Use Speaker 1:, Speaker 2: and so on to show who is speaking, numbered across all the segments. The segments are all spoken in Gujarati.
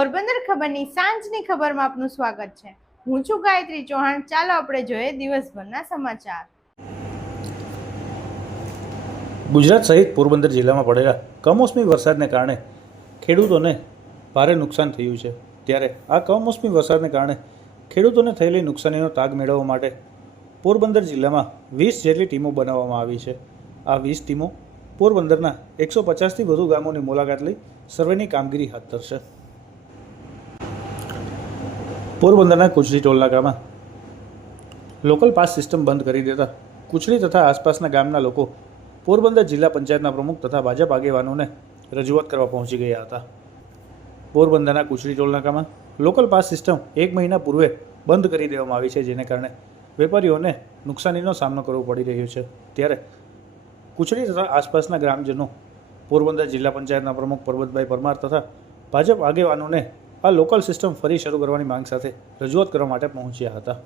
Speaker 1: પોરબંદર ખબરની સાંજની ખબરમાં આપનું સ્વાગત છે. હું છું ગાયત્રી ચૌહાણ. ચાલો આપણે જોઈએ દિવસભરના સમાચાર.
Speaker 2: ગુજરાત સહિત પોરબંદર જિલ્લામાં પડેલા કમોસમી વરસાદને કારણે ખેડૂતોને ભારે નુકસાન થયું છે. ત્યારે આ કમોસમી વરસાદને કારણે ખેડૂતોને થયેલી નુકસાનીનો તાગ મેળવવા માટે પોરબંદર જિલ્લામાં વીસ જેટલી ટીમો બનાવવામાં આવી છે. આ વીસ ટીમો પોરબંદરના એકસો પચાસથી વધુ ગામોની મુલાકાત લઈ સર્વેની કામગીરી હાથ ધરશે. પોરબંદરના કુચરી ટોલનાકામાં લોકલ પાસ સિસ્ટમ બંધ કરી દેતા કુચડી તથા આસપાસના ગામના લોકો પોરબંદર જિલ્લા પંચાયતના પ્રમુખ તથા ભાજપ આગેવાનોને રજૂઆત કરવા પહોંચી ગયા હતા. પોરબંદરના કુચડી ટોલનાકામાં લોકલ પાસ સિસ્ટમ એક મહિના પૂર્વે બંધ કરી દેવામાં આવી છે, જેને કારણે વેપારીઓને નુકસાનીનો સામનો કરવો પડી રહ્યો છે. ત્યારે કુચડી તથા આસપાસના ગ્રામજનો પોરબંદર જિલ્લા પંચાયતના પ્રમુખ પરબતભાઈ પરમાર તથા ભાજપ આગેવાનોને આ લોકલ સિસ્ટમ ફરી શરૂ કરવાની માંગ સાથે રજૂઆત કરવા માટે પહોંચ્યા હતા.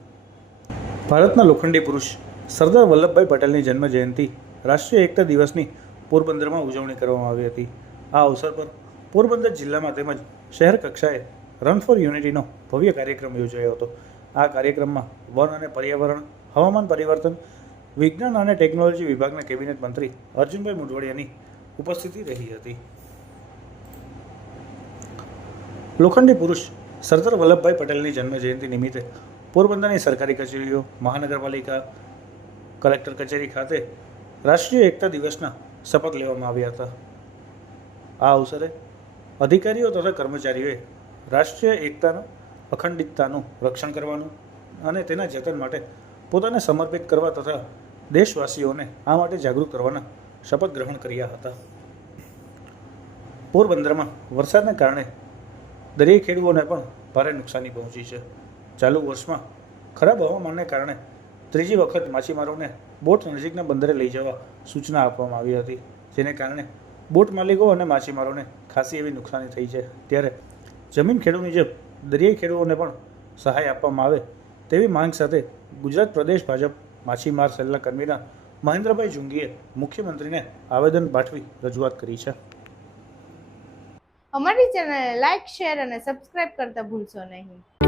Speaker 2: ભારતના લોખંડી પુરુષ સરદાર વલ્લભભાઈ પટેલની જન્મ જયંતિ રાષ્ટ્રીય એકતા દિવસની પોરબંદરમાં ઉજવણી કરવામાં આવી હતી. આ અવસર પર પોરબંદર જિલ્લામાં તેમજ શહેર કક્ષાએ રન ફોર યુનિટીનો ભવ્ય કાર્યક્રમ યોજાયો હતો. આ કાર્યક્રમમાં વન અને પર્યાવરણ, હવામાન પરિવર્તન, વિજ્ઞાન અને ટેકનોલોજી વિભાગના કેબિનેટ મંત્રી અર્જુનભાઈ મુઢવડિયાની ઉપસ્થિતિ રહી હતી. લોખંડી પુરુષ સરદાર વલ્લભભાઈ પટેલની જન્મજયંતિ નિમિત્તે પોરબંદરની સરકારી કચેરીઓ, મહાનગરપાલિકા કલેક્ટર કચેરી ખાતે રાષ્ટ્રીય એકતા દિવસના શપથ લેવામાં આવ્યા હતા. આ અવસરે અધિકારીઓ તથા કર્મચારીઓએ રાષ્ટ્રીય એકતાનું, અખંડિતતાનું રક્ષણ કરવાનું અને તેના જતન માટે પોતાને સમર્પિત કરવા તથા દેશવાસીઓને આ માટે જાગૃત કરવાના શપથ ગ્રહણ કર્યા હતા. પોરબંદરમાં વરસાદને કારણે દરિયાઈ ખેડૂતોને પણ ભારે નુકસાની પહોંચી છે. ચાલુ વર્ષમાં ખરાબ હવામાનને કારણે ત્રીજી વખત માછીમારોને બોટ નજીકના બંદરે લઈ જવા સૂચના આપવામાં આવી હતી. જેને કારણે બોટ માલિકો અને માછીમારોને ખાસી એવી નુકસાની થઈ છે. ત્યારે જમીન ખેડૂતની જેમ દરિયાઈ ખેડૂતોને પણ સહાય આપવામાં આવે તેવી માંગ સાથે ગુજરાત પ્રદેશ ભાજપ માછીમાર સેલના કન્વીનર મહેન્દ્રભાઈ જુંગીએ મુખ્યમંત્રીને આવેદન પાઠવી રજૂઆત કરી છે.
Speaker 1: અમારી ચેનલને લાઇક શેર અને સબસ્ક્રાઇબ કરતા ભૂલશો નહીં.